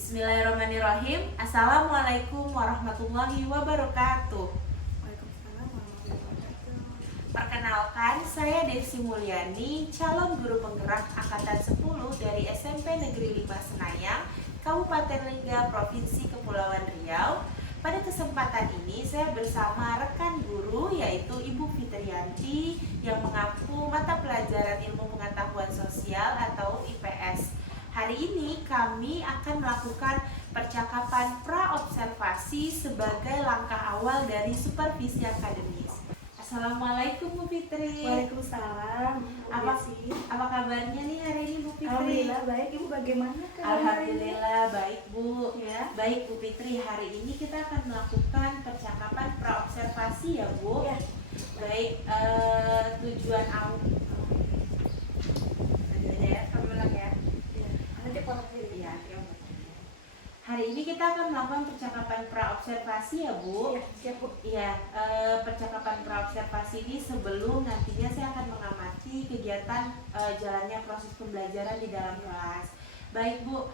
Bismillahirrahmanirrahim. Assalamualaikum warahmatullahi wabarakatuh. Waalaikumsalam warahmatullahi wabarakatuh. Perkenalkan, saya Desi Mulyani, calon guru penggerak angkatan 10 dari SMP Negeri 5 Senayang, Kabupaten Lingga, Provinsi Kepulauan Riau. Pada kesempatan ini saya bersama rekan guru yaitu Ibu Fitriyanti yang mengampu mata pelajaran Ilmu Pengetahuan Sosial atau IPS. Hari ini kami akan melakukan percakapan pra-observasi sebagai langkah awal dari supervisi akademis. Assalamualaikum Bu Fitri. Waalaikumsalam. Apa kabarnya nih hari ini Bu Fitri? Alhamdulillah baik. Ibu bagaimana kabarnya? Alhamdulillah baik Bu. Ya. Baik Bu Fitri, hari ini kita akan melakukan percakapan pra-observasi ya Bu. Ya. Baik, tujuan awal. Hari ini kita akan melakukan percakapan pra-observasi ya Bu. Ya, siap Bu. Iya, percakapan pra-observasi ini sebelum nantinya saya akan mengamati kegiatan jalannya proses pembelajaran di dalam kelas. Baik Bu,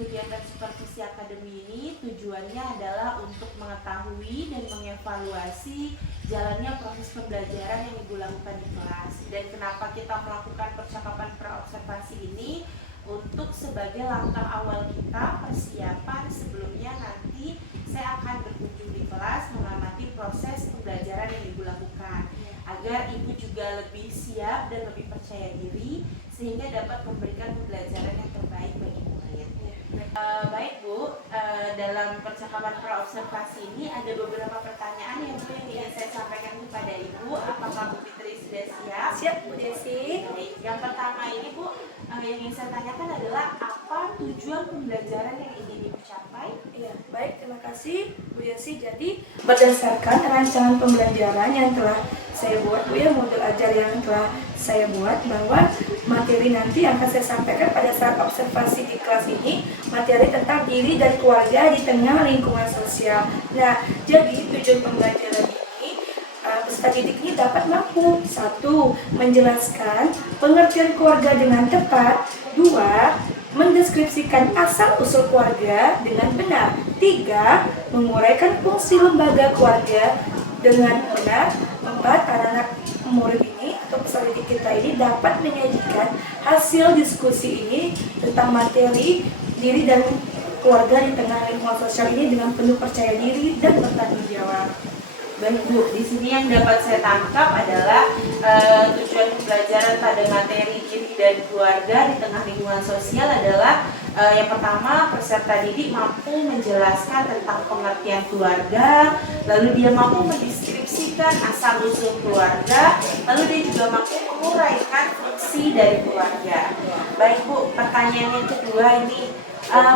kegiatan supervisi akademi ini tujuannya adalah untuk mengetahui dan mengevaluasi jalannya proses pembelajaran yang Ibu lakukan di kelas. Dan kenapa kita melakukan percakapan pra-observasi ini? Untuk sebagai langkah awal kita persiapan sebelumnya nanti saya akan berkunjung di kelas mengamati proses pembelajaran yang Ibu lakukan agar Ibu juga lebih siap dan lebih percaya diri sehingga dapat memberikan pembelajaran yang terbaik bagi murid. Baik Bu, dalam percakapan pra-observasi ini ada beberapa pertanyaan yang ingin saya sampaikan kepada Ibu. Apakah Bu Fitri sudah siap? Siap Bu Desi. Baik, yang pertama ini Bu, yang ingin saya tanyakan adalah apa tujuan pembelajaran yang ingin Ibu capai? Iya, baik, terima kasih Bu Desi. Jadi berdasarkan rancangan pembelajaran yang telah saya buat Bu ya, modul ajar yang telah saya buat, bahwa materi nanti yang akan saya sampaikan pada saat observasi di kelas ini materi tentang diri dan keluarga di tengah lingkungan sosial. Nah, jadi tujuan pembelajaran ini peserta didik ini dapat mampu: 1. Menjelaskan pengertian keluarga dengan tepat. 2. Mendeskripsikan asal-usul keluarga dengan benar. 3. Menguraikan fungsi lembaga keluarga dengan benar. 4. Anak-anak murid ini atau peserta didik kita ini dapat menyajikan hasil diskusi ini tentang materi diri dan keluarga di tengah lingkungan sosial ini dengan penuh percaya diri dan bertanggung jawab. Baik Bu, di sini yang dapat saya tangkap adalah tujuan pembelajaran pada materi diri dan keluarga di tengah lingkungan sosial adalah yang pertama, peserta didik mampu menjelaskan tentang pengertian keluarga, lalu dia mampu mendeskripsikan asal-usul keluarga, lalu dia juga mampu menguraikan fungsi dari keluarga. Baik Bu, pertanyaan yang kedua ini,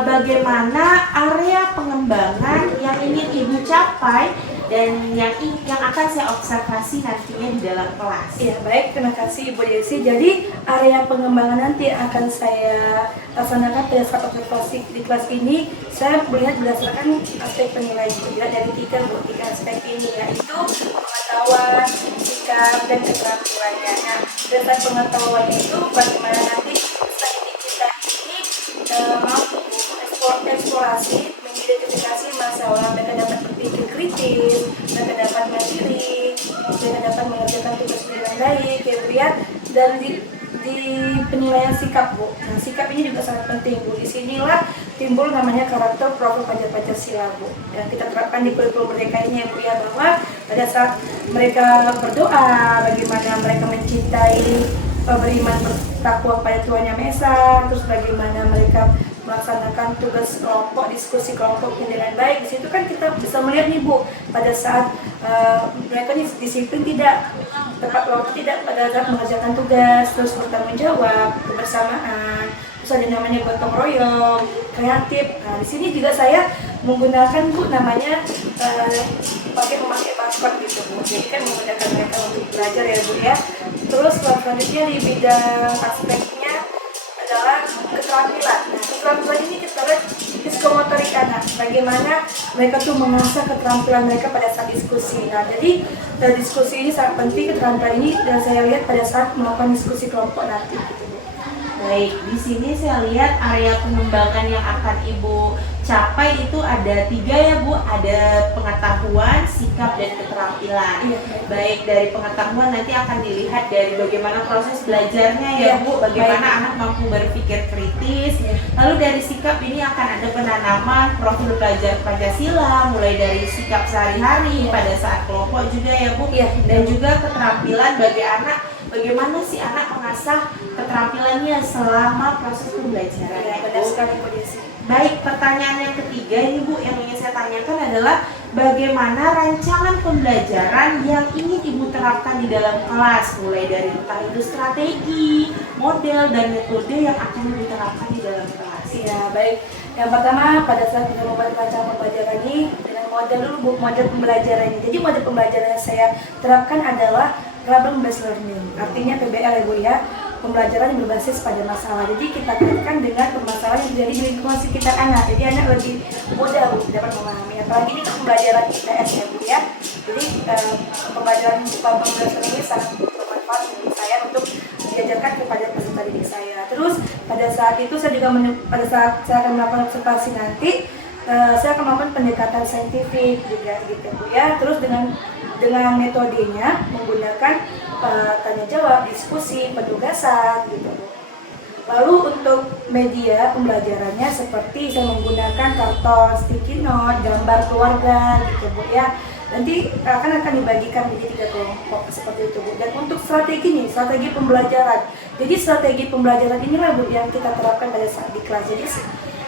bagaimana area pengembangan yang ingin Ibu capai dan yang akan saya observasi nantinya di dalam kelas? Ya, baik, terima kasih Ibu Desi. Jadi area pengembangan nanti akan saya laksanakan pada saat observasi di kelas ini. Saya melihat berdasarkan aspek penilaian dari tiga aspek ini, yaitu pengetahuan, sikap, dan keterampilannya. Nah, berdasarkan pengetahuan itu bagaimana nanti peserta didik kita ini mampu eksplorasi, mengidentifikasi masalah, mereka dapat berpikir kritis, mereka dapat mandiri, mereka dapat mengerjakan tugas dengan baik, ya Bu ya. Dan di penilaian sikap Bu. Nah, sikap ini juga sangat penting Bu. Di sinilah timbul namanya karakter profil Pancasila Bu. Yang kita terapkan di kurikulum merdeka ini ya Bu ya, bahwa pada saat mereka berdoa, bagaimana mereka mencintai, beriman, bertakwa pada Tuhan Yang Maha Esa, terus bagaimana mereka melaksanakan tugas kelompok, diskusi kelompoknya dengan baik. Di situ kan kita bisa melihat nih Bu, pada saat mereka nih disiplin tidak, tepat waktu tidak, pada saat mengerjakan tugas, terus bertanggung jawab, kebersamaan, terus ada namanya gotong royong, kreatif. Nah, di sini juga saya menggunakan Bu namanya memakai maskot gitu Bu. Jadi kan menggunakan mereka untuk belajar ya Bu ya. Terus selanjutnya di bidang aspeknya adalah keterampilan. Nah, keterampilan ini kita lihat psikomotorik anak. Bagaimana mereka tuh mengasah keterampilan mereka pada saat diskusi. Nah, jadi diskusi ini sangat penting, keterampilan ini, dan saya lihat pada saat melakukan diskusi kelompok nanti. Gitu. Baik, di sini saya lihat area pengembangan yang akan Ibu capai itu ada 3 ya Bu, ada pengetahuan, sikap, dan keterampilan. Iya. Baik, dari pengetahuan nanti akan dilihat dari bagaimana proses belajarnya ya Iya, Bu, bagaimana baik. anak mampu berpikir kritis. Iya. Lalu dari sikap ini akan ada penanaman profil pelajar Pancasila, mulai dari sikap sehari-hari Iya. pada saat kelompok juga ya Bu, Iya. dan juga keterampilan bagi anak. Bagaimana sih anak mengasah keterampilannya selama proses pembelajaran? Iya, benar sekali Bu Desi. Baik, pertanyaan yang ketiga ini Bu yang ingin saya tanyakan adalah bagaimana rancangan pembelajaran yang ingin Ibu terapkan di dalam kelas, mulai dari entah itu strategi, model, dan metode yang akan Ibu terapkan di dalam kelas. Ya, baik. Yang pertama, pada saat kita membuat rancangan pembelajaran ini dengan model dulu Bu, model pembelajaran ini. Jadi model pembelajaran yang saya terapkan adalah problem based learning. Artinya PBL ya Bu ya. Pembelajaran yang berbasis pada masalah. Jadi kita kaitkan dengan permasalahan yang terjadi di lingkungan sekitar anak. Jadi anak lebih mudah Bu dapat memahami. Apalagi ini pembelajaran IPS ya Bu ya. Jadi pembelajaran problem based learning ini sangat bermanfaat bagi saya untuk diajarkan kepada peserta didik saya. Terus pada saat itu saya juga pada saat saya akan melakukan observasi nanti, saya akan melakukan pendekatan saintifik juga gitu Bu ya. Terus dengan metodenya menggunakan tanya jawab, diskusi, penugasan gitu Bu. Lalu untuk media pembelajarannya seperti saya menggunakan karton, sticky note, gambar keluarga gitu Bu ya. Nanti akan dibagikan menjadi 3 kelompok seperti itu Bu. Dan untuk strategi pembelajaran. Jadi strategi pembelajaran inilah Bu yang kita terapkan pada saat di kelas. Jadi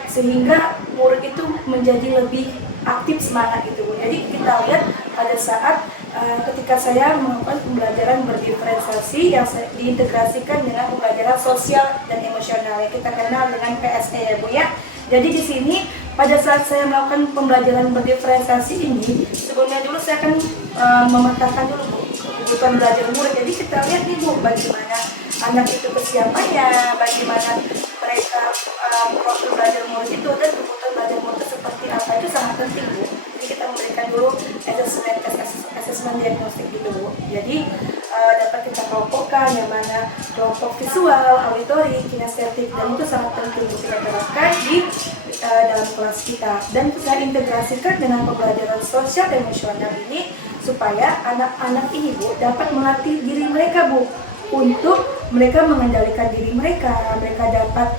sehingga murid itu menjadi lebih aktif semangat gitu Bu. Jadi kita lihat pada saat ketika saya melakukan pembelajaran berdiferensiasi yang diintegrasikan dengan pembelajaran sosial dan emosional yang kita kenal dengan PSE ya Bu ya. Jadi di sini pada saat saya melakukan pembelajaran berdiferensiasi ini, sebelumnya dulu saya akan memetakan dulu Bu kebutuhan belajar murid. Jadi kita lihat nih Bu bagaimana anak itu kesiapannya, bagaimana mereka profil belajar murid itu dan kebutuhan belajar murid itu seperti apa, itu sangat penting Bu. Jadi kita memberikan dulu asesmen diagnostik gitu Bu. Jadi dapat kita kelompokkan yang mana kelompok visual, auditori, kinestetik, dan itu sangat penting untuk kita terapkan di dalam kelas kita. Dan saya integrasikan dengan pembelajaran sosial dan emosional ini supaya anak-anak ini Bu dapat melatih diri mereka Bu untuk mereka mengendalikan diri mereka dapat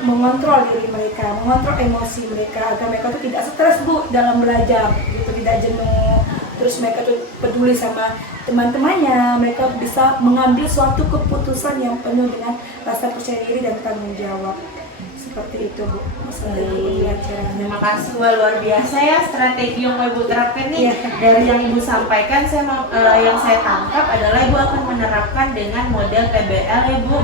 mengontrol diri mereka, mengontrol emosi mereka agar mereka tuh tidak stres Bu dalam belajar, gitu, tidak jenuh. Terus mereka tuh peduli sama teman-temannya, mereka bisa mengambil suatu keputusan yang penuh dengan rasa percaya diri dan tanggung jawab. Seperti itu Bu. Terima kasih luar biasa ya strategi yang Ibu terapkan nih. Dari yang Ibu sampaikan, yang saya tangkap adalah Ibu akan menerapkan dengan model PBL Ibu,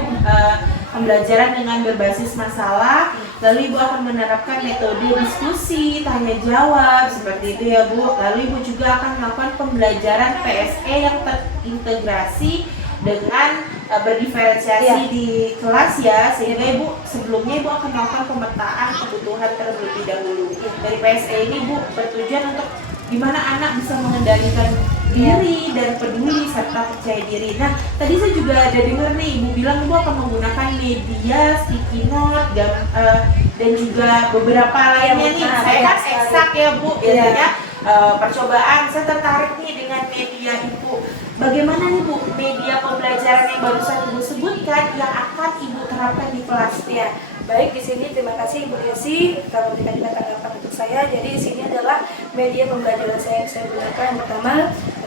pembelajaran dengan berbasis masalah. Lalu Ibu akan menerapkan metode diskusi, tanya jawab seperti itu ya Bu. Lalu Ibu juga akan melakukan pembelajaran PSE yang terintegrasi dengan berdiferensiasi di kelas ya, sehingga Ibu sebelumnya Ibu akan melakukan pemetaan kebutuhan terlebih dahulu. Dari PSE ini Bu bertujuan untuk gimana anak bisa mengendalikan diri dan peduli serta percaya diri. Nah, tadi saya juga ada dengar nih Ibu bilang Ibu akan menggunakan media, sticky note, dan juga beberapa lainnya nih. Saya kan eksak ya Bu, biasanya percobaan. Saya tertarik nih dengan media Ibu. Bagaimana nih Bu media pembelajaran yang barusan Ibu sebutkan yang akan Ibu terapkan di kelas? Ya, baik, di sini terima kasih Ibu Desi kalau memberikan tanggapan untuk saya. Jadi di sini adalah media pembelajaran saya yang saya gunakan. Yang pertama,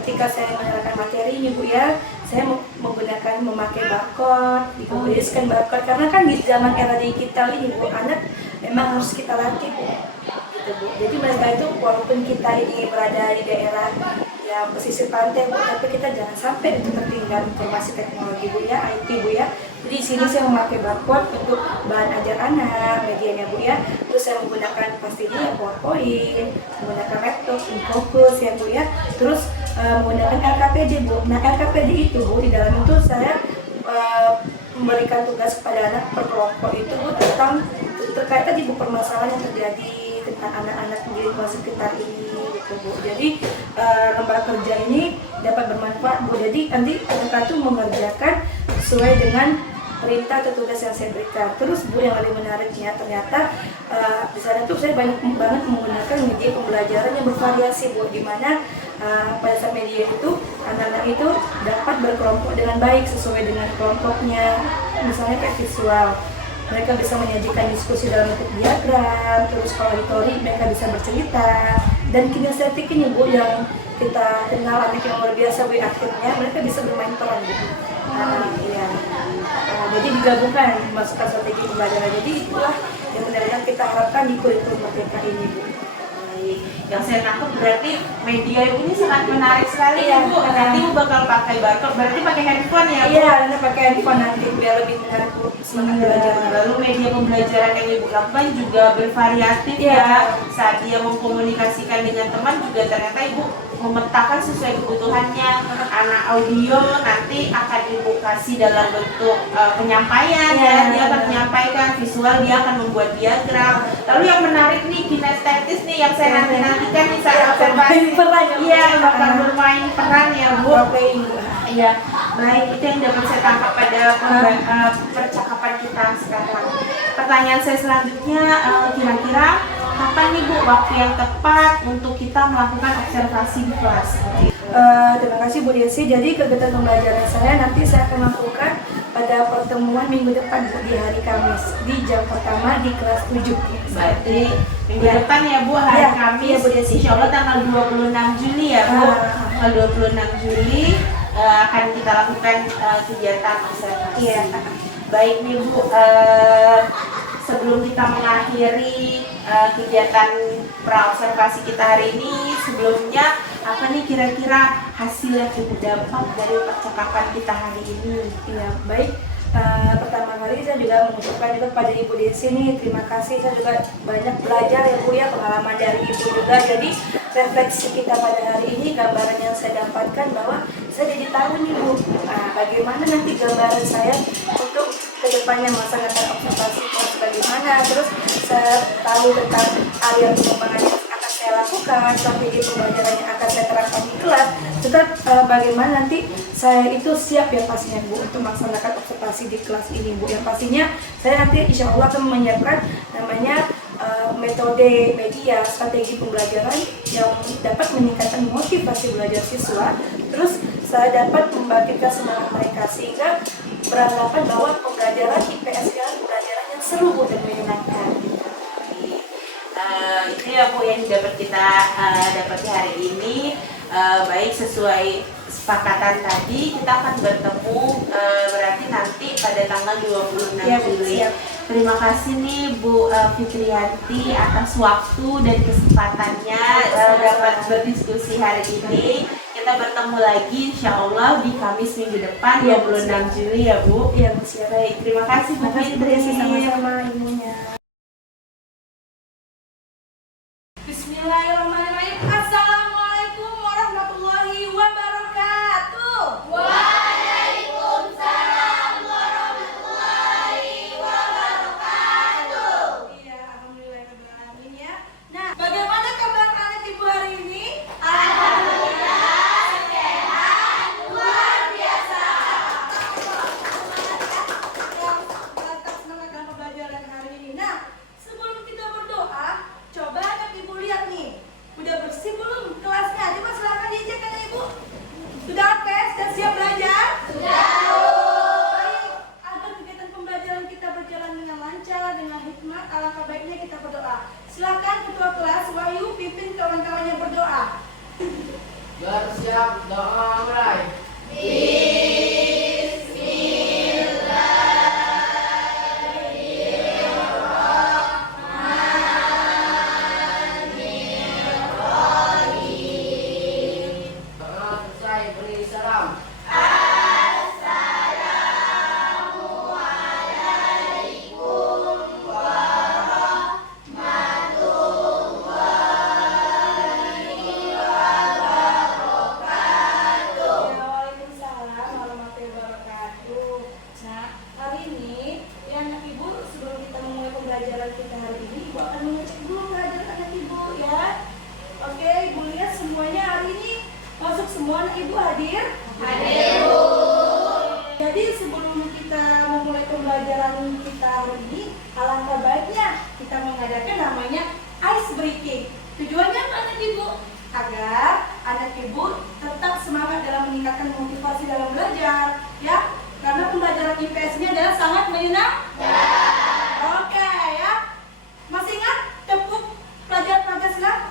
ketika saya menerapkan materi ini Bu ya, saya memakai barcode, dikomunikasikan barcode karena kan di zaman era digital ini Bu, anak memang harus kita latih Bu. Gitu, Bu. Jadi mereka itu walaupun kita ini berada di daerah ya pesisir pantai Bu, tapi kita jangan sampai itu tertinggal informasi teknologi Bu ya, IT Bu ya. Jadi di sini saya memakai barcode untuk bahan ajar anak, medianya Bu ya. Terus saya menggunakan pastinya PowerPoint, menggunakan laptop, Infocus ya Bu ya. Terus menggunakan LKPD Bu. Nah LKPD itu Bu, di dalam itu saya memberikan tugas kepada anak per kelompok itu Bu tentang terkait tadi Bu permasalahan yang terjadi tentang anak-anak di lingkungan sekitar ini gitu Bu. Jadi lembaga kerja ini dapat bermanfaat Bu. Jadi nanti mereka itu mengerjakan sesuai dengan perintah atau tugas yang saya berikan. Terus Bu, yang lebih menariknya ternyata di sana tuh saya banyak banget menggunakan media pembelajaran yang bervariasi Bu, di mana pada saat media itu anak-anak itu dapat berkelompok dengan baik sesuai dengan kelompoknya, misalnya kayak visual. Mereka bisa menyajikan diskusi dalam bentuk diagram, terus kalau auditori mereka bisa bercerita, dan kinestetik ini Bu yang kita kenal anak yang luar biasa Bu, akhirnya mereka bisa bermain peran gitu. Ya. Jadi digabungkan masukkan strategi pembelajaran. Jadi itulah yang benar-benar kita harapkan di kurikulum Merdeka ini Bu. Yang saya tangkap berarti media ini sangat menarik sekali ya Bu. Nanti Bu bakal pakai barcode, berarti pakai handphone ya Bu? Iya, nanti pakai handphone nanti biar lebih menarik Bu semangat belajar. Lalu media pembelajaran yang Ibu lakukan juga bervariatif ya. Saat dia mengkomunikasikan dengan teman juga ternyata Ibu memetakan sesuai kebutuhannya. Anak audio nanti akan Ibu kasih dalam bentuk penyampaian ya. Dia akan menyampaikan, visual dia akan membuat diagram. Lalu yang menarik nih kinestetis nih yang saya nantikan nih saya observasi. Iya, bakal bermain peran ya Bu. Iya, baik, itu yang dapat saya tangkap pada percakapan kita sekarang. Pertanyaan saya selanjutnya, kira-kira kapan nih Bu waktu yang tepat untuk kita melakukan observasi di kelas? Terima kasih Bu Desi. Jadi kegiatan pembelajaran saya nanti saya akan lakukan pada pertemuan minggu depan Bu, di hari Kamis di jam pertama di kelas 7. Berarti minggu depan ya Bu, hari Kamis, Bu Desi. Insya Allah tanggal 26 Juli ya Bu. Tanggal 26 Juli akan kita lakukan kegiatan observasi. Baik nih Bu, sebelum kita mengakhiri kegiatan praobservasi kita hari ini, sebelumnya apa nih kira-kira hasil yang Ibu dapat dari percakapan kita hari ini? Iya, baik. Pertama kali saya juga mengucapkan juga pada Ibu Desi nih, terima kasih. Saya juga banyak belajar ya Bu ya, pengalaman dari Ibu juga. Jadi refleksi kita pada hari ini, gambaran yang saya dapatkan bahwa saya jadi tahu nih Bu, bagaimana nanti gambaran saya untuk kedepannya melaksanakan observasi kelas bagaimana. Terus saya tahu tentang area pengembangan yang akan saya lakukan, strategi pembelajaran yang akan saya terapkan di kelas, serta bagaimana nanti saya itu siap ya pastinya Bu untuk melaksanakan observasi di kelas ini Bu. Yang pastinya saya nanti insya Allah akan menyiapkan namanya metode media strategi pembelajaran yang dapat meningkatkan motivasi belajar siswa. Terus saya dapat membangkitkan semangat mereka sehingga beranggapan bahwa pembelajaran IPS adalah pembelajaran yang seru Bu dan menyenangkan. Itu ya Bu yang dapat kita dapati hari ini. Baik, sesuai kesepakatan tadi kita akan bertemu berarti nanti pada tanggal 26 Juli. Terima kasih nih Bu Fitriyanti atas waktu dan kesempatannya dapat berdiskusi hari ini. Kita bertemu lagi insya Allah di Kamis minggu depan 26 Juli ya Bu. Iya, siap. Baik, terima kasih Bu Fitri. Sama-sama ibunya. Bismillahirrahmanirrahim. Assalamualaikum warahmatullahi wabarakatuh. Waalaikumsalam warahmatullahi wabarakatuh. Iya, alhamdulillahirrahmanirrahim ya. Nah, bagaimana kabar anak ibu hari ini? Alhamdulillah sehat, luar biasa. Mantap, semangat dalam pembelajaran hari ini. Nah, sebelum kita berdoa, coba anak ibu lihat nih, udah bersih belum kelasnya? Coba silakan dicek kan ibu. Sudah apes dan siap belajar? Sudah. Baik, agar kegiatan pembelajaran kita berjalan dengan lancar, dengan hikmat, alangkah baiknya kita berdoa. Silakan ketua kelas Wahyu pimpin kawan-kawannya berdoa. Bersiap doa mulai. Doa selesai beri salam. Waalaikumsalam warahmatullahi wabarakatuh. Nah, hari ini ya anak ibu, sebelum kita memulai pembelajaran kita hari ini, ibu akan mengecek dulu kehadiran anak ibu ya. Oke, ibu lihat semuanya hari ini masuk semua anak ibu hadir? Hadir Bu. Jadi sebelum kita memulai pembelajaran pembelajaran kita hari ini, alangkah baiknya kita mengadakan namanya ice breaking. Tujuannya apa anak ibu? Agar anak ibu tetap semangat dalam meningkatkan motivasi dalam belajar, ya. Karena pembelajaran IPS ini adalah sangat menyenangkan. Oke, ya. Masih ingat tepuk pelajaran Pancasila?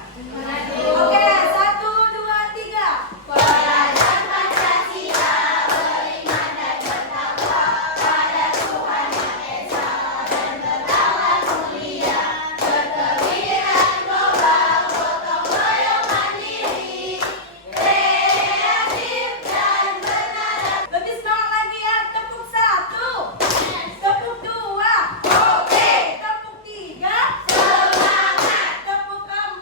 Oke, 1, 2, 3. Lebih semangat lagi ya. Tepuk 1, tepuk 2, tepuk 3, tepuk 4,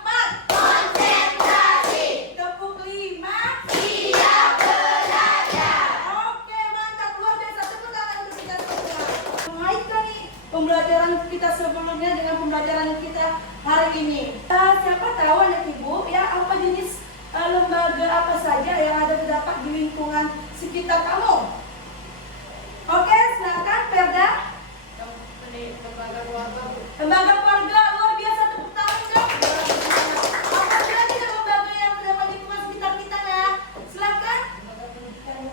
tepuk 5. Oke, mantap, luar biasa. Tepuk tangan untuk kita semua. Mengaitkan nih pembelajaran kita sebelumnya dengan pembelajaran kita hari ini. Siapa tahu anak ibu ya apa jenis lembaga apa saja yang ada terdapat di lingkungan sekitar kamu? Oke, silakan Perda. Lembaga keluarga, luar biasa, tepuk tangan dong. Apa lagi lembaga yang terdapat di lingkungan sekitar kita ya? Silakan.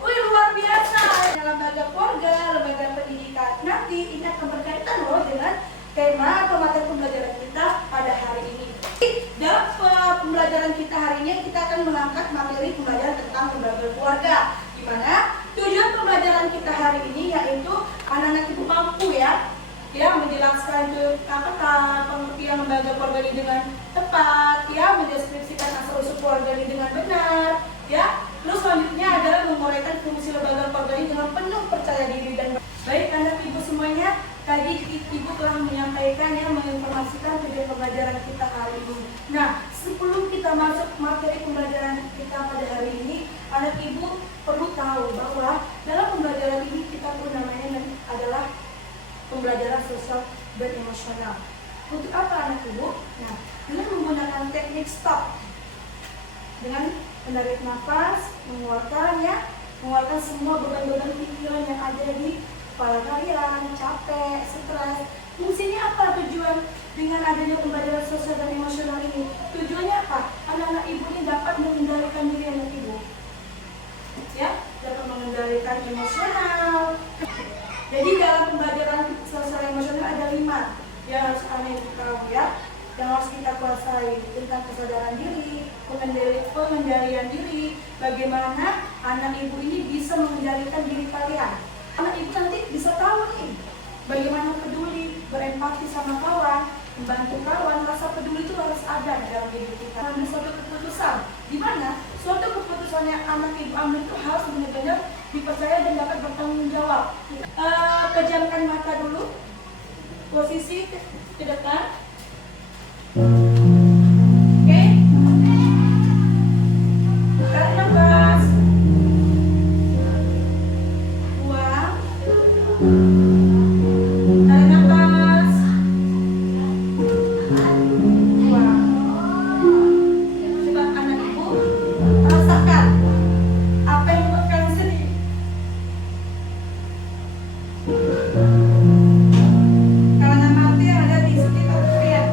Wih, luar biasa. Lembaga keluarga, lembaga pendidikan. Nanti ini akan berkaitan loh dengan tema atau materi pembelajaran kita pada hari ini. Dalam pembelajaran kita hari ini kita akan mengangkat materi pembelajaran tentang lembaga keluarga, di mana tujuan pembelajaran kita hari ini yaitu anak-anak ibu mampu ya menjelaskan pengertian lembaga keluarga ini dengan tepat, ya mendeskripsikan asal usul keluarga ini dengan benar, ya. Terus selanjutnya adalah menguraikan fungsi lembaga keluarga ini dengan penuh percaya diri dan baik anak ibu semuanya. Tadi ibu telah menyampaikan ya, menginformasikan tujuan pembelajaran kita hari ini. Nah, sebelum kita masuk materi pembelajaran kita pada hari ini, anak ibu perlu tahu bahwa dalam pembelajaran ini kita pun namanya adalah pembelajaran sosial dan emosional. Untuk apa anak ibu? Nah, dengan menggunakan teknik stop, dengan menarik nafas, mengeluarkan semua beban-beban pikiran yang ada di kepala kalian, capek, stres. Fungsinya apa tujuan dengan adanya pembelajaran sosial dan emosional ini? Tujuannya apa? Anak-anak ibu ini dapat mengendalikan diri anak ibu, ya, dapat mengendalikan emosional. Jadi dalam pembelajaran sosial emosional ada 5 yang harus anak ibu tahu ya, yang harus kita kuasai tentang kesadaran diri, pengendalian diri, bagaimana anak ibu ini bisa mengendalikan diri kalian. Anak ibu nanti bisa tahu nih bagaimana peduli, berempati sama kawan, membantu kawan. Rasa peduli itu harus ada di dalam hidup kita. Ambil suatu keputusan, di mana suatu keputusan yang anak ibu ambil itu harus benar-benar dipercaya dan dapat bertanggung jawab. Pejamkan mata dulu, posisi ke depan. Oke, tarik nafas, buang, tarik nafas, buang. Coba anak ibu rasakan apa yang membuat kalian sedih. Karena mati yang ada di sekitar kalian.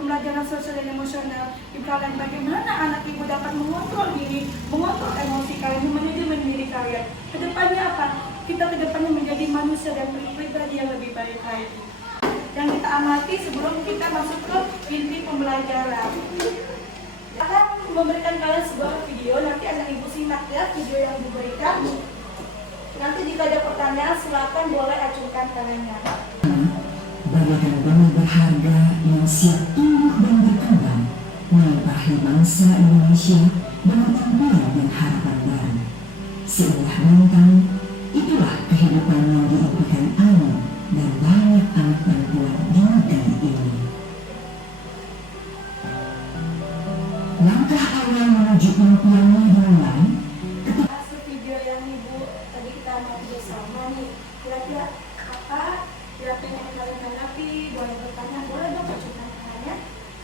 pembelajaran sosial dan emosional. Ibu kalian bagaimana anak ibu dapat mengontrol diri, mengontrol emosi kalian, manajemen diri kalian. Kedepannya apa? Kita kedepannya menjadi manusia dan pribadi yang lebih baik lagi. Yang kita amati sebelum kita masuk ke inti pembelajaran. Akan memberikan kalian sebuah video, nanti anak ibu simak ya video yang diberikan. Nanti jika ada pertanyaan silakan boleh ajukan tangannya. Bagaikan benih berharga yang siap tumbuh dan berkembang melimpahi bangsa Indonesia dengan impian dan harapan baru. Seindah bintang, itulah kehidupan yang diimpikan Ani dan banyak anak perempuan di negeri ini. Langkah awal menuju impiannya dimulai Hasil video yang ibu tadi kita mau bersama nih, kira-kira apa yang kalian hadapi? Boleh bertanya, boleh dong ajukan tangannya.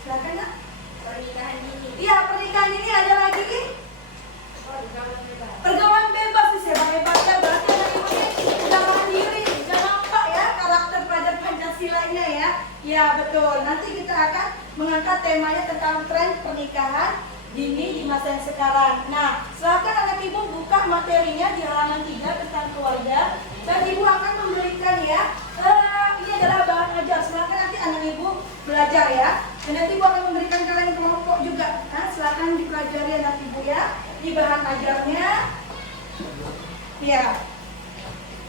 Silakan nak. Pernikahan dini. Iya, pernikahan dini ada lagi nih. Pergaulan bebas sih hebat-hebatnya berarti anak ibu ini udah mandiri, udah nampak ya karakter pada Pancasilanya ya. Ya betul. Nanti kita akan mengangkat temanya tentang tren pernikahan dini di masa yang sekarang. Nah, silakan anak ibu buka materinya di halaman 3 tentang keluarga dan ibu akan memberikan ya. Ini adalah bahan ajar. Silakan nanti anak ibu belajar ya. Dan nanti ibu akan memberikan kalian kelompok juga. Nah, silakan dipelajari anak ibu ya. Ini bahan ajarnya. Ya.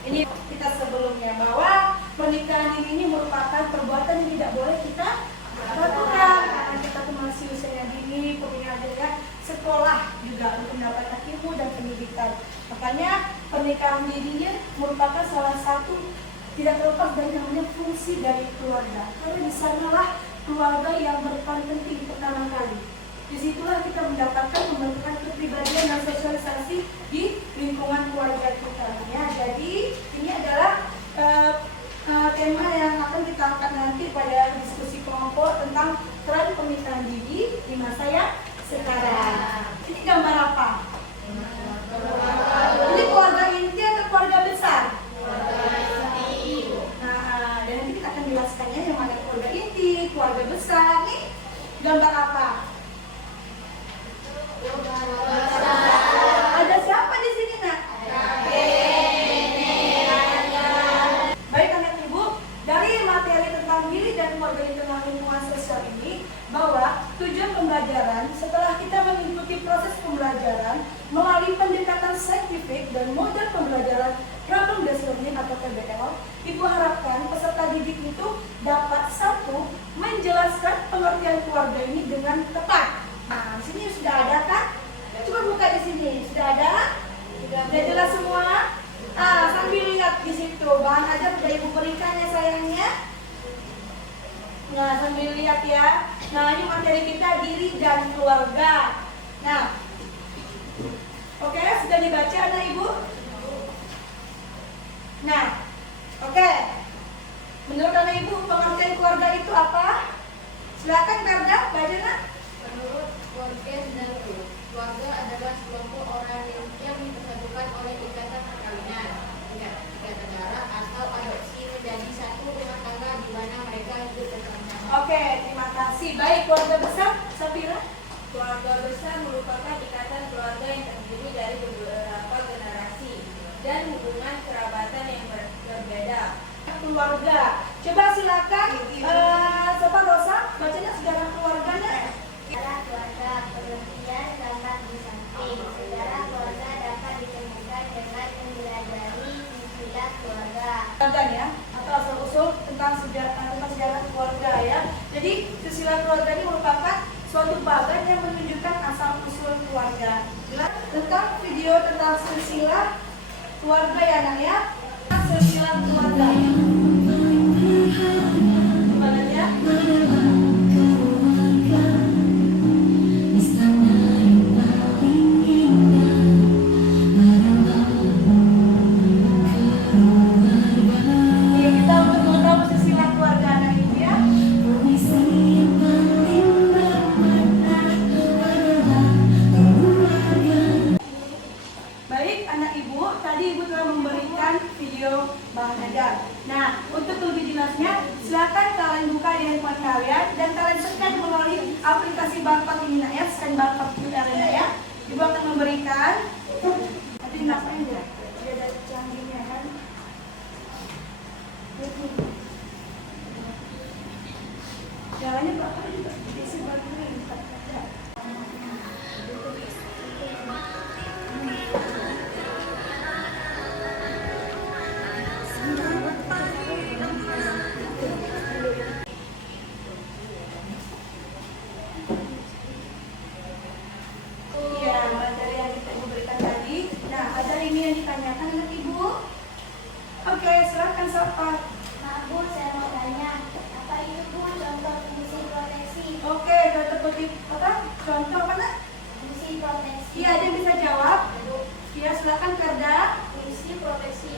Ini kita sebelumnya bahwa pernikahan ini merupakan perbuatan yang tidak boleh kita lakukan karena kita tuh masih usianya dini, pendidikan sekolah juga untuk mendapatkan ilmu dan pendidikan. Makanya pernikahan dininya merupakan salah satu tidak terlepas dari namanya fungsi dari keluarga. Karena di sanalah keluarga yang berperan penting pertama kali. Disitulah kita mendapatkan membentukkan kepribadian dan sosialisasi di lingkungan keluarga kita. Ya, jadi ini adalah tema yang akan kita angkat nanti pada diskusi kelompok tentang tren pernikahan dini di masa yang sekarang. Ini gambar apa? Ini keluarga inti atau keluarga besar? Nah, dan nanti kita akan jelaskannya yang mana keluarga inti, keluarga besar. Nih gambar apa? Ada siapa di sini nak? Baik anak ibu, dari materi tentang diri dan keluarga di tengah lingkungan sosial ini, bahwa tujuan pembelajaran setelah kita mengikuti proses pembelajaran melalui pendekatan saintifik dan model pembelajaran problem based learning atau PBL, ibu harapkan peserta didik itu dapat satu menjelaskan pengertian keluarga ini dengan tepat. Nah, sini sudah ada kan? Coba buka di sini, sudah ada? Sudah jelas semua? Sambil lihat di situ bahan ajar sudah ibu berikan ya sayangnya. Nah, sambil lihat ya. Nah, ini materi kita diri dan keluarga. Nah, oke, sudah dibaca anak ibu? Nah, oke. Menurut anak ibu pengertian keluarga itu apa? Silakan Perda, baca nak. Menurut Borges dan keluarga adalah sekelompok orang yang dipersatukan oleh ikatan perkawinan, ikatan darah atau adopsi menjadi satu rumah tangga di mana mereka hidup bersama. Oke, terima kasih. Baik, keluarga besar, Safira. Keluarga besar merupakan ikatan keluarga yang terdiri dari beberapa generasi dan hubungan kerabatan yang berbeda. Keluarga. Coba silakan, Sobat Rosa, bacanya sejarah keluarganya. Sejarah keluarga pengertian dapat disamping. Sejarah keluarga dapat ditemukan dengan mempelajari silsilah keluarga. Keluarga ya, atau asal-usul tentang sejarah keluarga ya. Jadi silsilah keluarga ini merupakan suatu bagan yang menunjukkan asal-usul keluarga. Jelas tentang video tentang silsilah keluarga ya nak ya. Silsilah keluarga. Gimana ya? Baik anak ibu, tadi ibu telah memberikan video bahan Nah, untuk lebih jelasnya, silakan kalian buka di handphone kalian dan kalian scan melalui aplikasi barcode ini ya, scan barcode QR ya. Ibu akan memberikan. Nanti ngapain ya? Dia ada canggihnya kan. Caranya berapa juga? Diisi barcode ini. Iya, materi yang kita berikan tadi. Nah, ada ini yang ditanyakan anak ibu. Oke, silakan siapa? Maaf Bu, saya mau tanya, apa itu Bu contoh fungsi proteksi? Oke, contoh seperti apa? Contoh apa nak? Fungsi proteksi. Iya, dia bisa jawab. Iya, silakan Ferda. Fungsi proteksi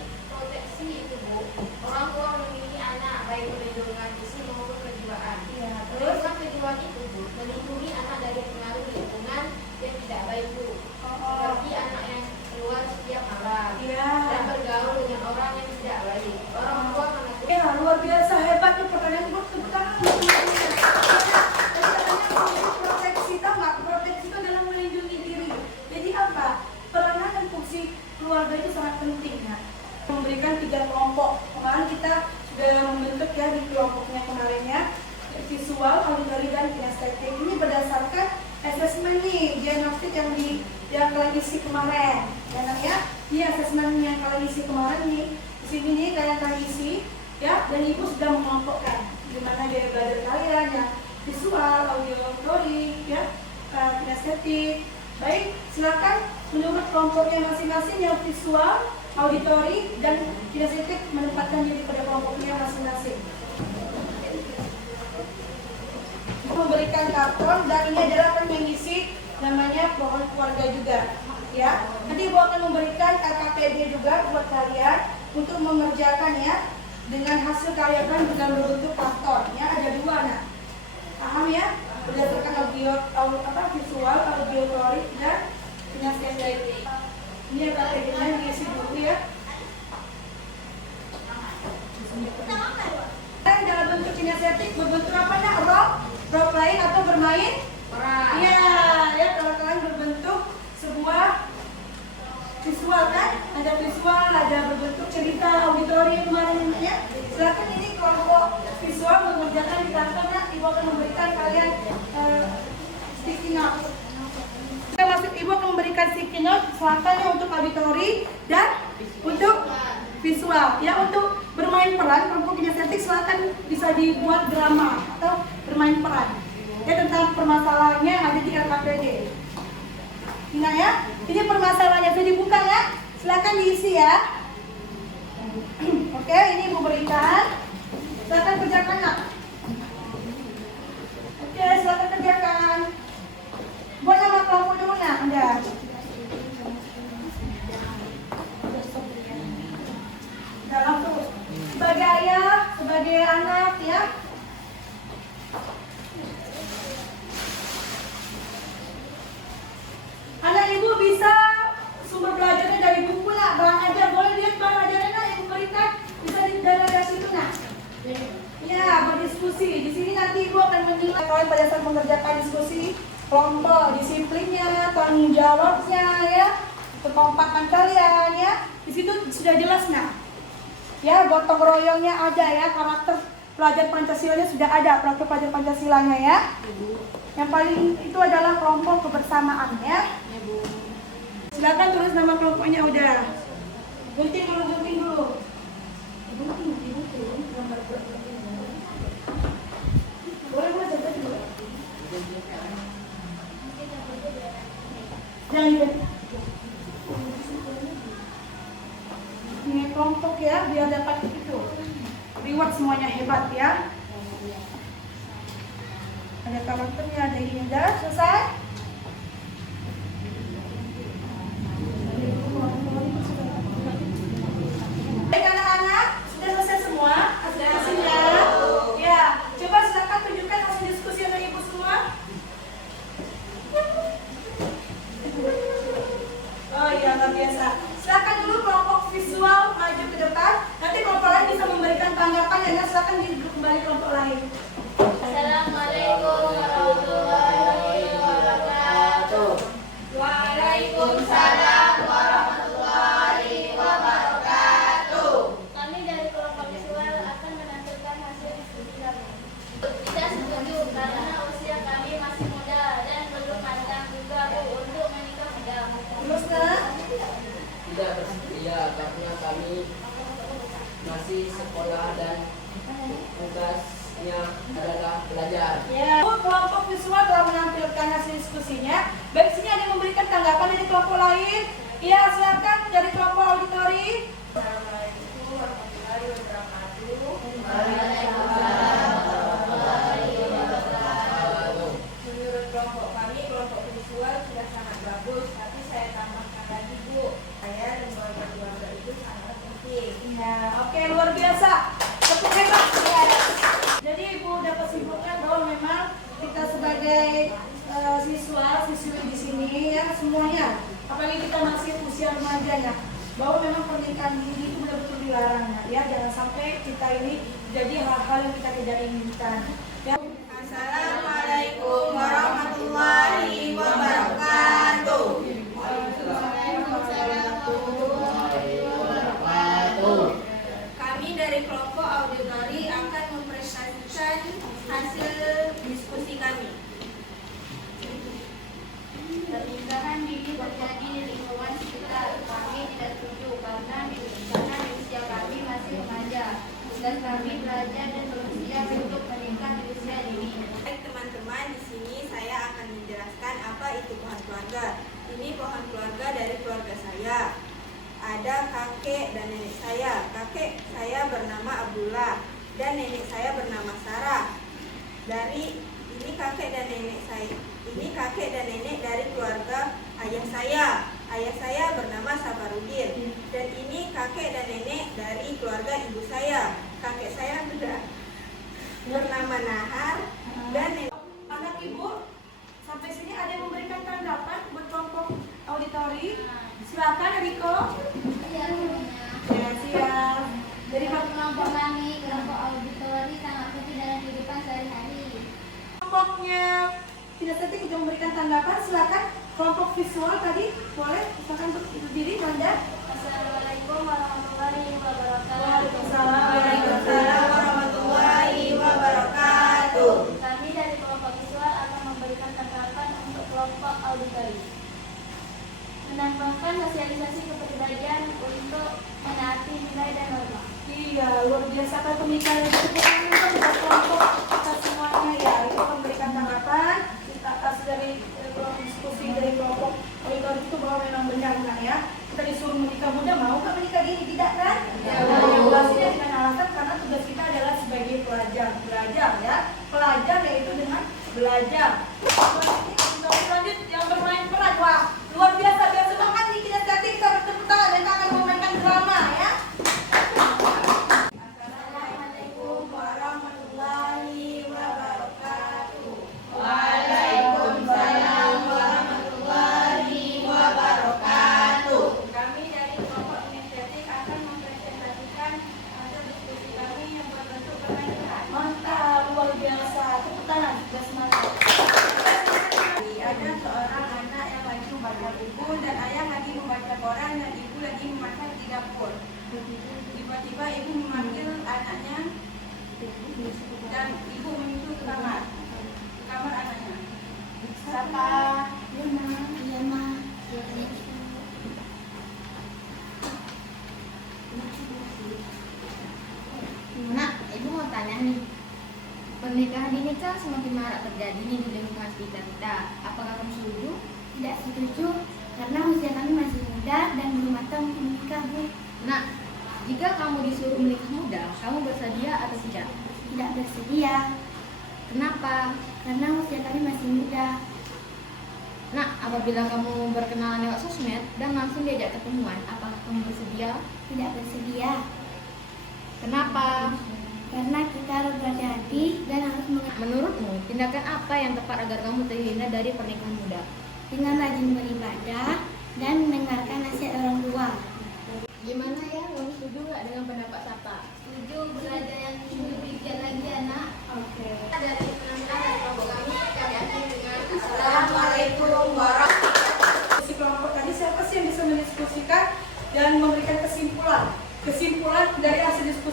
itu Bu, orang tua memiliki anak baik perlindungan fisik maupun kejiwaan. Iya, terus. Perlindungan kejiwaan itu Bu, melindungi anak dari pengaruh lingkungan yang tidak baik Bu, seperti anak yang keluar setiap malam Iya. dan bergaul dengan orang yang tidak baik. Orang tua mengatur Ya, luar biasa hebatnya pertanyaan ibu. Tepuk tangan untuk ibunya. Jadi katanya fungsi proteksi, tahu nggak? Proteksi itu adalah melindungi diri. Jadi apa? Peranan dan fungsi keluarga itu sangat penting ya. Memberikan 3 kelompok. Kemarin kita sudah membentuk ya di kelompoknya kemarinnya, visual, auditory, dan kinestetik. Ini berdasarkan asesmen nih, diagnostik yang kalian isi kemarin. Ya, Nak, ya. Ini asesmen yang kalian isi kemarin nih. Di sini nih kalian isi ya, dan ibu sudah mengelompokkan gimana gaya belajar kalian yang visual, auditory, ya, kinestetik. Baik, silakan menurut kelompoknya masing-masing yang visual, auditory, dan kinestetik menempatkan diri pada kelompoknya masing-masing. Memberikan karton dan ini adalah akan mengisi namanya pohon keluarga juga, ya. Nanti ibu akan memberikan KKPD juga buat kalian untuk mengerjakan ya dengan hasil karya kan dengan berbentuk karton ya, ada 2 nah. Paham ya? Berdasarkan visual, auditory, dan kinestetik. Ini KKPD-nya diisi dulu ya. Dan dalam bentuk kinestetik berbentuk apa ya? Role playing atau bermain peran. Iya, ya kalau kalian berbentuk sebuah visual kan, ada visual, ada berbentuk cerita, auditori kemarin ya. Silakan ini kelompok visual mengerjakan di kantor ya. Ibu akan memberikan kalian sticky note. Ibu akan memberikan sticky note selangkahnya untuk auditori dan untuk visual. Ya, untuk bermain peran kelompok kinestetik silakan bisa dibuat drama atau bermain peran. Ya, tentang permasalahannya ada di KKPD. Ingat ya, ini permasalahannya sudah dibuka ya. Silakan diisi ya. Oke, ini ibu berikan. Silakan kerjakan nak. Oke, silakan kerjakan. Buat nama kelompok dulu nak, Anda. Dalam tuh sebagai ayah, sebagai anak ya. Anak ibu bisa sumber belajarnya dari buku nak, bahan ajar boleh lihat bahan ajarnya nak yang berikan bisa dari situ nak. Ya, berdiskusi. Di sini nanti ibu akan menilai kalian pada saat mengerjakan diskusi kelompok, disiplinnya, tanggung jawabnya ya, kekompakan kalian ya. Di situ sudah jelas nak. Ya, gotong royongnya ada ya, karakter pelajar Pancasilanya sudah ada, karakter pelajar Pancasilanya ya. Yang paling itu adalah kelompok kebersamaan ya. Silakan tulis nama kelompoknya udah. Gunting dulu. Boleh jaga dulu. Jangan ini kelompok ya, biar dapat itu reward semuanya hebat ya. Ada karakternya, ada ini udah selesai. Baik anak-anak, sudah selesai semua hasil diskusinya. Ya, coba silakan tunjukkan hasil diskusi anak ibu semua. Oh iya, luar biasa. Silakan dulu kelompok visual maju ke depan. Nanti kelompok lain bisa memberikan silakan duduk kembali kelompok lain. Assalamualaikum warahmatullahi wabarakatuh. Waalaikumsalam warahmatullahi wabarakatuh. Kami dari kelompok visual akan menampilkan hasil diskusi kami. Tidak setuju karena usia kami masih muda dan belum matang juga Bu untuk menikah muda. Terus kan? Tidak bersedia karena kami masih sekolah dan tugasnya adalah belajar. Ya, Bu, kelompok visual telah menampilkan hasil diskusinya. Baik, sini ada yang memberikan tanggapan dari kelompok lain. Iya, silakan dari kelompok auditori. Assalamualaikum warahmatullahi wabarakatuh. Menurut kelompok kami, kelompok visual sudah sangat bagus, tapi saya tambahkan lagi Bu, saya dan keluarga itu sangat penting. Ya, oke, luar biasa. Tepuk hebat. Ya. Jadi Ibu dapat simpulkan bahwa memang kita sebagai siswi di sini ya semuanya, apalagi kita masih usia remajanya, bahwa memang pernikahan ini itu benar-benar dilarang ya. Jangan sampai kita ini jadi hal-hal yang kita tidak inginkan. Ya. Assalamualaikum warahmatullahi wabarakatuh. Kami dari kelompok auditori akan mempresentasikan hasil diskusi kami. Pernikahan dini terjadi di lingkungan sekitar. Kami tidak setuju karena di usia kami masih remaja. Tugas kami belajar dan berusia untuk menikah di usia dini. Baik teman-teman, di sini saya akan menjelaskan apa itu pohon keluarga. Ini pohon keluarga dari keluarga saya. Ada kakek dan nenek saya. Kakek saya bernama Abdullah dan nenek saya bernama Sarah. Dari ini kakek dan nenek saya. Ini kakek dan nenek dari keluarga ayah saya. Ayah saya bernama Safarudin. Dan ini kakek dan nenek dari keluarga ibu saya. Kakek saya bernama Nahar dan nenek. Anak Ibu, sampai sini ada yang memberikan tanggapan buat kelompok auditori. Silakan Riko. Iya, Ya, siap. Dari kelompok kami, kelompok auditori sangat penting dalam kehidupan sehari-hari. kelompoknya tidak setik untuk memberikan tanggapan, silakan kelompok visual tadi boleh silakan untuk berdiri Nanda. Assalamualaikum warahmatullahi wabarakatuh. Waalaikumsalam warahmatullahi wabarakatuh. Kami dari kelompok visual akan memberikan tanggapan untuk kelompok auditori. Menambahkan sosialisasi kepribadian untuk menaati nilai dan norma. Iya, luar biasa kan pemikiran itu bukan buat kelompok kita semuanya ya. Itu memberikan tanggapan kita kasih dari kelompok diskusi dari kelompok auditori itu bahwa memang benar ya. Kita disuruh menikah muda, mau nggak menikah gini? Tidak kan? Ya, yang pastinya dengan alasan karena tugas kita adalah sebagai pelajar ya. Pelajar yaitu dengan belajar. Lanjut yang bermain peran, wah luar biasa semangat nih kita ganti kita bertepuk tangan dan kita akan memainkan drama ya. Assalamualaikum warahmatullahi wabarakatuh. Waalaikumsalam warahmatullahi wabarakatuh. Kami dari kelompok inisiatif akan mempresentasikan hasil diskusi kami yang berbentuk bermain peran. Mantap, luar biasa. Tepuk tangan, sudah semangat. Ada seorang anak yang lagi membaca buku dan ayah lagi membaca koran dan ibu lagi memasak di dapur. Tiba-tiba ibu memanggil anaknya dan ibu menyusul ke kamar anaknya. Siapa? Iya, Ma. Nak, ibu mau tanya nih. Pernikahan dini kan semakin marak terjadi nih di lingkungan sekitar kita. Apakah kamu setuju? Tidak setuju karena usia kami masih muda dan belum matang untuk menikah, Bu. Nak, jika kamu disuruh menikah muda, kamu bersedia atau tidak? Tidak bersedia Kenapa? karena usia kami masih muda. Nak, apabila kamu berkenalan lewat sosmed dan langsung diajak ketemuan, apakah kamu bersedia? Tidak bersedia Kenapa? karena kita harus berhati-hati dan harus Menurutmu, tindakan apa yang tepat agar kamu terhindar dari pernikahan muda? dengan rajin beribadah dan mendengarkan nasihat orang tua. Gimana ya, kamu setuju nggak dengan pendapat Sapa? Setuju, belajar yang bijak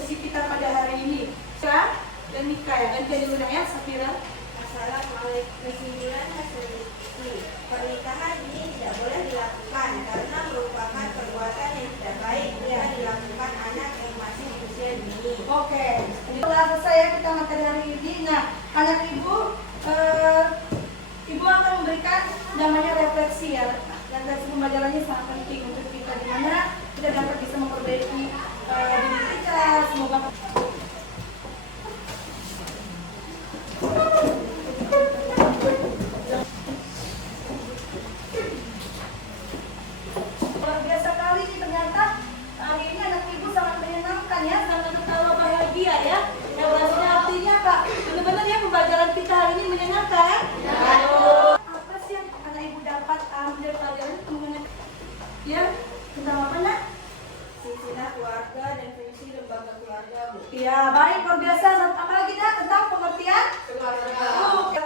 sesi kita pada hari ini. Ya, dan nikah ya, gantian dulu ya, Safira. Assalamualaikum. Kesimpulan hasil diskusi, pernikahan ini tidak boleh dilakukan karena merupakan perbuatan yang tidak baik jika dilakukan anak yang masih berusia dini. Oke, setelah selesai ya kita materi hari ini. Nah, anak ibu, ibu akan memberikan namanya refleksi ya. Refleksi pembelajarannya sangat penting untuk kita, di mana kita dapat bisa memperbaiki diri kita. Semoga luar biasa kali nih, ternyata hari ini anak ibu sangat menyenangkan ya, sangat tertawa bahagia ya. Evaluasinya artinya Kak, benar-benar ya pembelajaran kita hari ini menyenangkan. Apa sih yang anak ibu dapat ambil pelajaran mengenai ya tentang apa nak? Silsilah keluarga dan fungsi lembaga keluarga, Bu. Ya baik, luar biasa. Apa lagi nak tentang pengertian? Keluarga.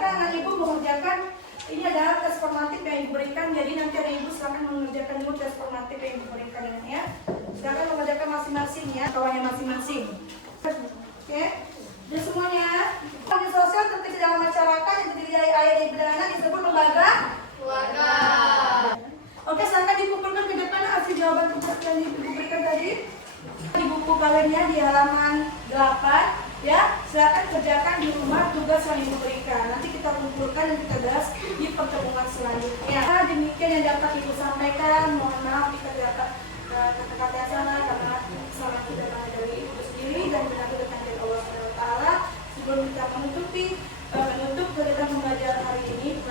Kan anak ibu mengerjakan ini adalah tes formatif yang ibu berikan, jadi nanti anak ibu silakan mengerjakan dulu tes formatif yang ibu berikan ya. Silakan mengerjakan masing-masing ya, kawannya masing-masing. Oke, dan semuanya di sosial terkait dalam masyarakat yang terdiri dari ayah dan ibu dan anak disebut lembaga Keluarga. Oke, silakan dikumpulkan ke depan hasil jawaban tugas yang ibu berikan tadi di buku kalian di halaman 8 ya. Silakan kerjakan di rumah tugas yang ibu berikan. Nanti kita kumpulkan dan kita bahas di pertemuan selanjutnya. Nah, demikian yang dapat ibu sampaikan. Mohon maaf jika dapat kata-kata yang salah karena salah tidak dari ibu sendiri dan benar datang dari Allah SWT. Sebelum kita menutup kegiatan pembelajaran hari ini,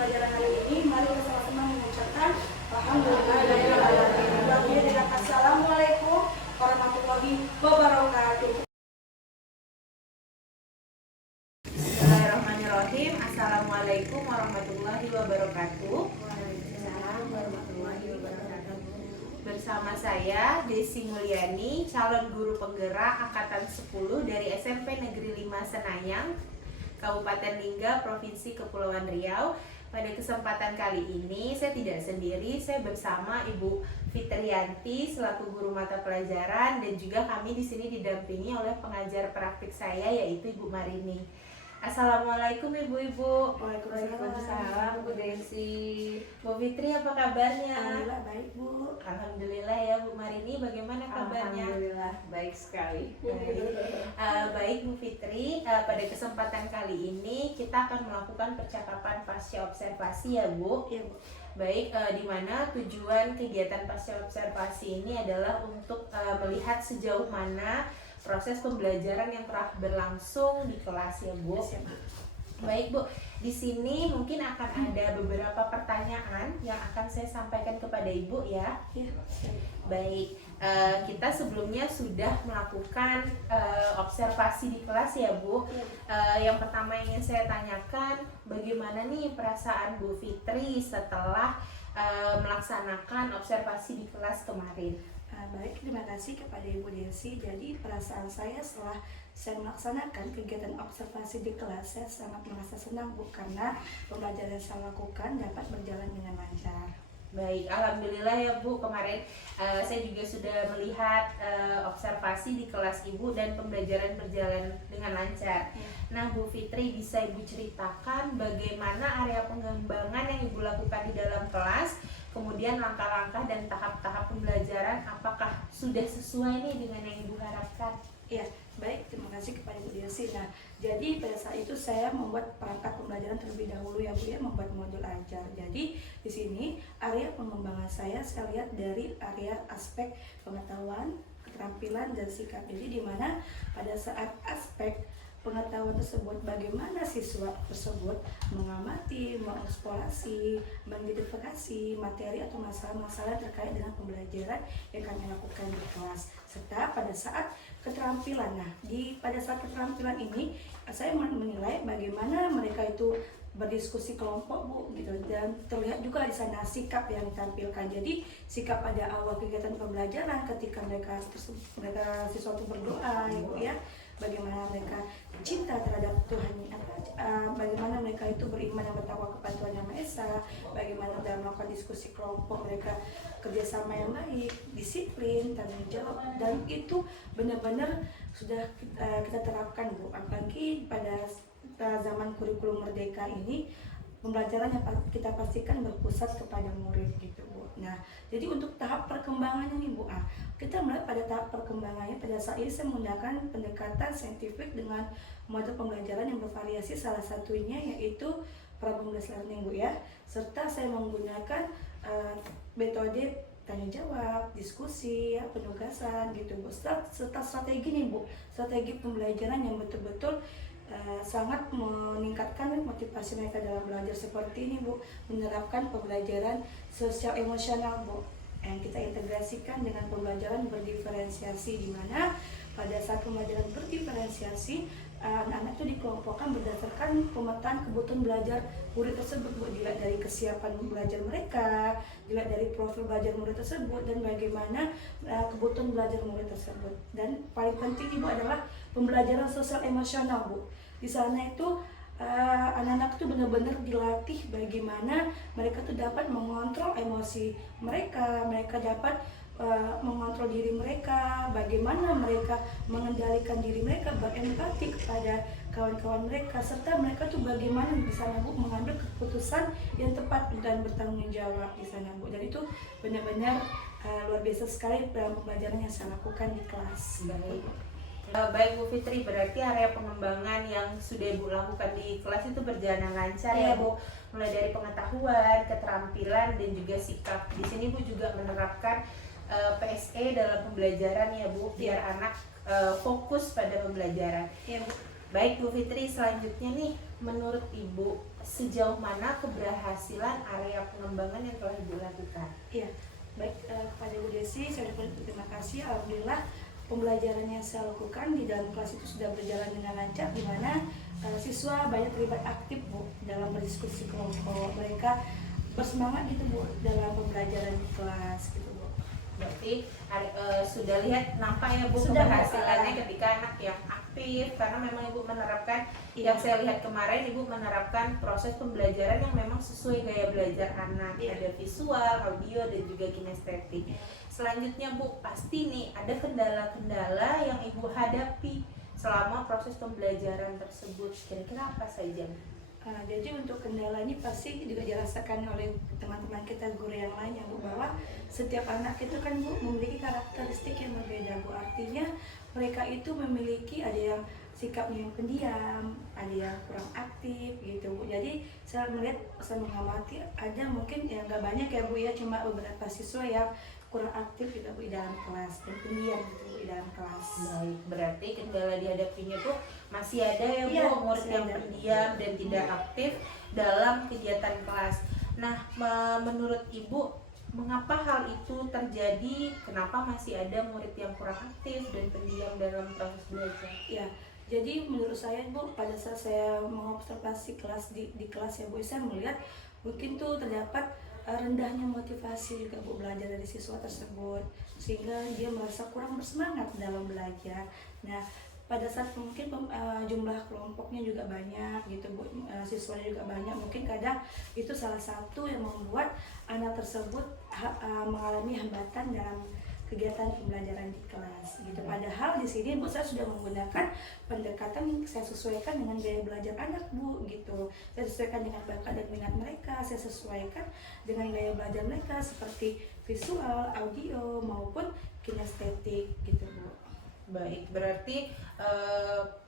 mari kita sama-sama mengucapkan alhamdulillah. Assalamualaikum warahmatullahi wabarakatuh. Bismillahirrahmanirrahim. Assalamualaikum warahmatullahi wabarakatuh. Waalaikumsalam warahmatullahi wabarakatuh. Bersama saya Desi Mulyani, calon guru penggerak angkatan 10 dari SMP Negeri 5 Senayang, Kabupaten Lingga, Provinsi Kepulauan Riau. Pada kesempatan kali ini saya tidak sendiri, saya bersama Ibu Fitriyanti selaku guru mata pelajaran dan juga kami di sini didampingi oleh pengajar praktik saya yaitu Ibu Marini. Assalamualaikum ibu-ibu. Waalaikumsalam Bu Desi. Bu Fitri apa kabarnya? Alhamdulillah baik Bu. Alhamdulillah ya Bu Marini, bagaimana kabarnya? Alhamdulillah baik sekali. Baik Bu Fitri, pada kesempatan kali ini kita akan melakukan percakapan pasca observasi ya Bu. Iya Bu. Baik, di mana tujuan kegiatan pasca observasi ini adalah untuk melihat sejauh mana proses pembelajaran yang telah berlangsung di kelas ya Bu. Baik Bu, di sini mungkin akan ada beberapa pertanyaan yang akan saya sampaikan kepada Ibu ya. Baik, kita sebelumnya sudah melakukan observasi di kelas ya Bu. Yang pertama ingin saya tanyakan, bagaimana nih perasaan Bu Fitri setelah melaksanakan observasi di kelas kemarin? Baik, terima kasih kepada Ibu Desi. Jadi perasaan saya setelah saya melaksanakan kegiatan observasi di kelas, saya sangat merasa senang Bu, karena pembelajaran yang saya lakukan dapat berjalan dengan lancar. Baik, alhamdulillah ya Bu, kemarin saya juga sudah melihat observasi di kelas Ibu dan pembelajaran berjalan dengan lancar. Nah Bu Fitri, bisa Ibu ceritakan bagaimana area pengembangan yang Ibu lakukan di dalam kelas, kemudian langkah-langkah dan tahap-tahap pembelajaran apakah sudah sesuai nih dengan yang Ibu harapkan? Ya, baik, terima kasih kepada Ibu Desi. Nah, jadi pada saat itu saya membuat perangkat pembelajaran terlebih dahulu ya Bu ya, membuat modul ajar. Jadi di sini area pengembangan saya lihat dari area aspek pengetahuan, keterampilan dan sikap. Jadi di mana pada saat aspek pengetahuan tersebut, bagaimana siswa tersebut mengamati, mengeksplorasi, mengidentifikasi materi atau masalah-masalah terkait dengan pembelajaran yang kami lakukan di kelas. Serta pada saat keterampilan, pada saat keterampilan ini saya menilai bagaimana mereka itu berdiskusi kelompok Bu gitu, dan terlihat juga di sana sikap yang ditampilkan. Jadi sikap pada awal kegiatan pembelajaran ketika mereka siswa itu berdoa ya Bu ya, bagaimana mereka cinta terhadap Tuhan, bagaimana mereka mereka itu beriman dan bertakwa kepada Tuhan Yang Maha Esa, bagaimana dalam melakukan diskusi kelompok mereka kerjasama yang baik, disiplin, tanggung jawab, dan itu benar-benar sudah kita terapkan Bu. Apalagi pada zaman kurikulum merdeka ini, pembelajaran yang kita pastikan berpusat kepada murid gitu Bu. Nah, jadi untuk tahap perkembangannya nih Bu, kita melihat pada tahap perkembangannya pada saat ini saya menggunakan pendekatan saintifik dengan model pembelajaran yang bervariasi, salah satunya yaitu problem-based learning Bu ya, serta saya menggunakan metode tanya jawab, diskusi, ya, penugasan gitu Bu, serta strategi nih Bu, strategi pembelajaran yang betul-betul sangat meningkatkan motivasi mereka dalam belajar seperti ini Bu, menerapkan pembelajaran sosial emosional Bu yang kita integrasikan dengan pembelajaran berdiferensiasi, di mana pada saat pembelajaran berdiferensiasi anak-anak itu dikelompokkan berdasarkan pemetaan kebutuhan belajar murid tersebut Bu, dilihat dari kesiapan belajar mereka, dilihat dari profil belajar murid tersebut, dan bagaimana kebutuhan belajar murid tersebut. Dan paling penting Ibu adalah pembelajaran sosial emosional Bu. Di sana itu anak-anak itu benar-benar dilatih bagaimana mereka tuh dapat mengontrol emosi mereka, mereka dapat mengontrol diri mereka, bagaimana mereka mengendalikan diri mereka, berempati kepada kawan-kawan mereka, serta mereka tuh bagaimana di sana Bu mengambil keputusan yang tepat dan bertanggung jawab di sana Bu. Dan itu benar-benar luar biasa sekali dalam pembelajaran yang saya lakukan di kelas. Baik Bu Fitri, berarti area pengembangan yang sudah Ibu lakukan di kelas itu berjalan lancar ya Bu, mulai dari pengetahuan, keterampilan, dan juga sikap. Di sini Bu juga menerapkan PSE dalam pembelajaran ya Bu, biar anak fokus pada pembelajaran. Ya Bu. Baik Bu Fitri, selanjutnya nih, menurut Ibu sejauh mana keberhasilan area pengembangan yang telah Ibu lakukan? Iya, baik kepada Bu Desi, saya ucapkan terima kasih. Alhamdulillah pembelajaran yang saya lakukan di dalam kelas itu sudah berjalan dengan lancar, di mana siswa banyak terlibat aktif Bu dalam berdiskusi kelompok. Mereka bersemangat gitu Bu dalam pembelajaran di kelas gitu Bu. Berarti sudah lihat nampak ya Bu Sudah, keberhasilannya ketika anak yang aktif, karena memang Ibu menerapkan yang saya lihat kemarin, Ibu menerapkan proses pembelajaran yang memang sesuai gaya belajar anak, ada visual, audio, dan juga kinestetik. Selanjutnya Bu, pasti nih ada kendala-kendala yang Ibu hadapi selama proses pembelajaran tersebut. Kira-kira apa saja? Jadi untuk kendala ini pasti juga dirasakan oleh teman-teman kita guru yang lain ya Bu, bahwa setiap anak itu kan Bu memiliki karakteristik yang berbeda Bu. Artinya mereka itu memiliki, ada yang sikapnya yang pendiam, ada yang kurang aktif gitu Bu. Jadi saya mengamati ada mungkin yang nggak banyak ya Bu ya, cuma beberapa siswa yang kurang aktif gitu Bu di dalam kelas dan pendiam gitu Bu di dalam kelas. Baik, berarti kendala dihadapinya tuh masih ada ya Bu, Iya, murid masih yang ada. pendiam dan tidak aktif dalam kegiatan kelas. Nah, menurut Ibu, mengapa hal itu terjadi? Kenapa masih ada murid yang kurang aktif dan pendiam dalam proses belajar? Ya, jadi menurut saya Bu, pada saat saya mengobservasi kelas di kelas ya Bu, saya melihat mungkin tuh terdapat rendahnya motivasi juga Bu belajar dari siswa tersebut, sehingga dia merasa kurang bersemangat dalam belajar. Nah, pada saat mungkin jumlah kelompoknya juga banyak gitu Bu, siswanya juga banyak, mungkin kadang itu salah satu yang membuat anak tersebut mengalami hambatan dalam kegiatan pembelajaran di kelas gitu. Padahal di sini Bu saya sudah menggunakan pendekatan yang saya sesuaikan dengan gaya belajar anak Bu gitu. Saya sesuaikan dengan bakat dan minat mereka, saya sesuaikan dengan gaya belajar mereka seperti visual, audio maupun kinestetik gitu Bu. Baik, berarti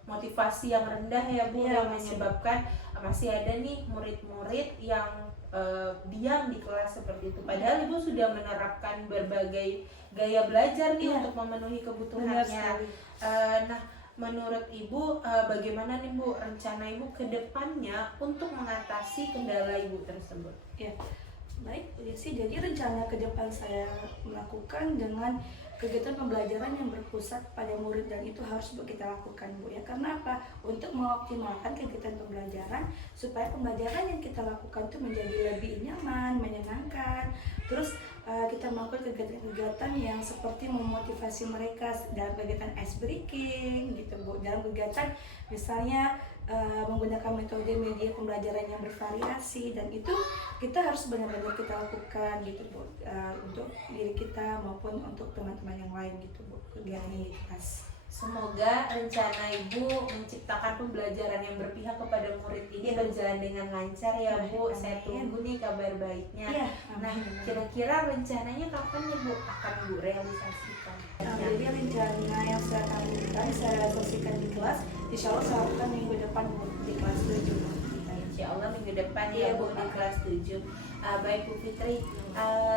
motivasi yang rendah ya Bu Iya, yang menyebabkan masih ada nih murid-murid yang diam di kelas seperti itu. Padahal Ibu sudah menerapkan berbagai gaya belajar nih untuk memenuhi kebutuhannya. Nah, menurut Ibu bagaimana nih Bu rencana Ibu ke depannya untuk mengatasi kendala Ibu tersebut? Ya, baik sih. Jadi rencana ke depan saya melakukan dengan kegiatan pembelajaran yang berpusat pada murid, dan itu harus kita lakukan Bu ya. Karena apa? Untuk mengoptimalkan kegiatan pembelajaran supaya pembelajaran yang kita lakukan itu menjadi lebih nyaman, menyenangkan, terus kita melakukan kegiatan-kegiatan yang seperti memotivasi mereka dalam kegiatan ice breaking gitu Bu. Dalam kegiatan misalnya menggunakan metode media pembelajaran yang bervariasi, dan itu kita harus benar-benar kita lakukan gitu Bu, untuk diri kita maupun untuk teman-teman yang lain gitu Bu, kegiatan di kelas. Semoga rencana Ibu menciptakan pembelajaran yang berpihak kepada murid ini berjalan dengan lancar ya Bu. Saya tunggu nih kabar baiknya. Iya, Nah, kira-kira rencananya kapan nih Bu akan Bu realisasikan? Jadi rencana yang saya akan lakukan, saya realisasikan di kelas, insya Allah saya lakukan minggu depan Bu, di kelas 7 Bu. Insya Allah minggu depan Iya, ya Bu Bu. di kelas 7. Baik Bu Fitri,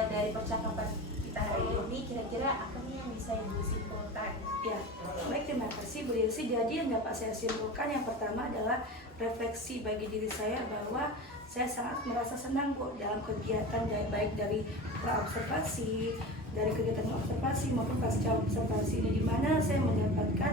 dari percakapan kita hari ini kira-kira apa nih yang bisa Ibu simpulkan? Ya, baik, terima kasih Bu Yesi. Jadi yang dapat saya simpulkan yang pertama adalah refleksi bagi diri saya bahwa saya sangat merasa senang Bu dalam kegiatan baik dari praobservasi, dari kegiatan observasi maupun pasca observasi ini, di mana saya mendapatkan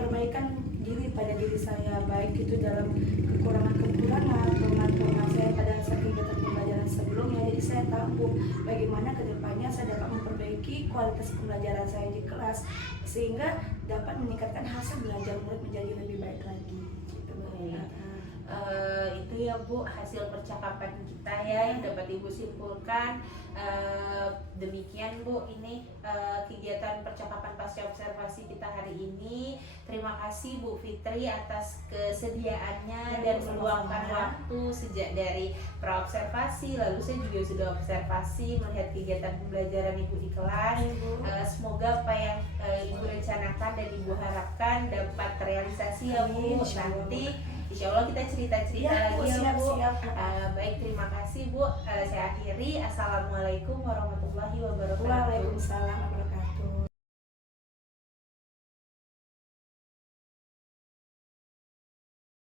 perbaikan diri pada diri saya, baik itu dalam kekurangan-kekurangan, kelemahan-kelemahan saya pada saat kegiatan pembelajaran sebelumnya. Jadi saya tahu bagaimana kedepannya saya dapat memperbaiki kualitas pembelajaran saya di kelas sehingga dapat meningkatkan hasil belajar murid menjadi lebih baik lagi. Gitu, Bu. Itu ya Bu hasil percakapan kita ya yang dapat Ibu simpulkan. Demikian Bu ini kegiatan percakapan pasca observasi kita hari ini. Terima kasih Bu Fitri atas kesediaannya dan meluangkan waktu sejak dari praobservasi, lalu saya juga sudah observasi melihat kegiatan pembelajaran Ibu di kelas. Semoga apa yang Ibu rencanakan dan Ibu harapkan dapat terrealisasi ya Bu. Nanti Insya Allah kita cerita-cerita lagi ya Bu. Baik, terima kasih Bu. Saya akhiri. Assalamualaikum warahmatullahi wabarakatuh. Waalaikumsalam warahmatullahi wabarakatuh.